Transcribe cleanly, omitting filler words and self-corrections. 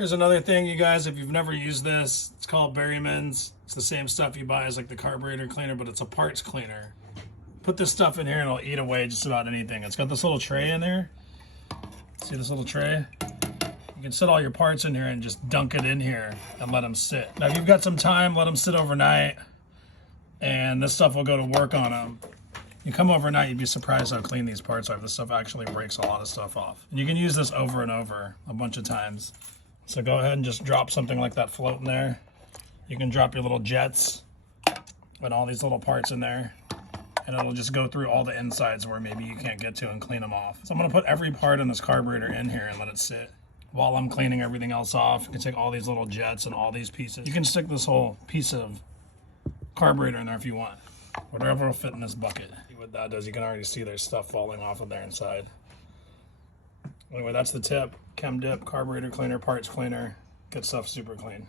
Here's another thing, you guys, if you've never used this, it's called Berryman's. It's the same stuff you buy as like the carburetor cleaner, but it's a parts cleaner. Put this stuff in here and it'll eat away just about anything. It's got this little tray in there. See this little tray? You can set all your parts in here and just dunk it in here and let them sit. Now, if you've got some time, let them sit overnight, and this stuff will go to work on them. You come overnight, you'd be surprised how clean these parts are. This stuff actually breaks a lot of stuff off. And you can use this over and over a bunch of times. So go ahead and just drop something like that float in there. You can drop your little jets and all these little parts in there, and it'll just go through all the insides where maybe you can't get to and clean them off. So I'm gonna put every part in this carburetor in here and let it sit. While I'm cleaning everything else off, you can take all these little jets and all these pieces. You can stick this whole piece of carburetor in there if you want. Whatever will fit in this bucket. See what that does, you can already see there's stuff falling off of there inside. Anyway, that's the tip. Chem dip, carburetor cleaner, parts cleaner. Get stuff super clean.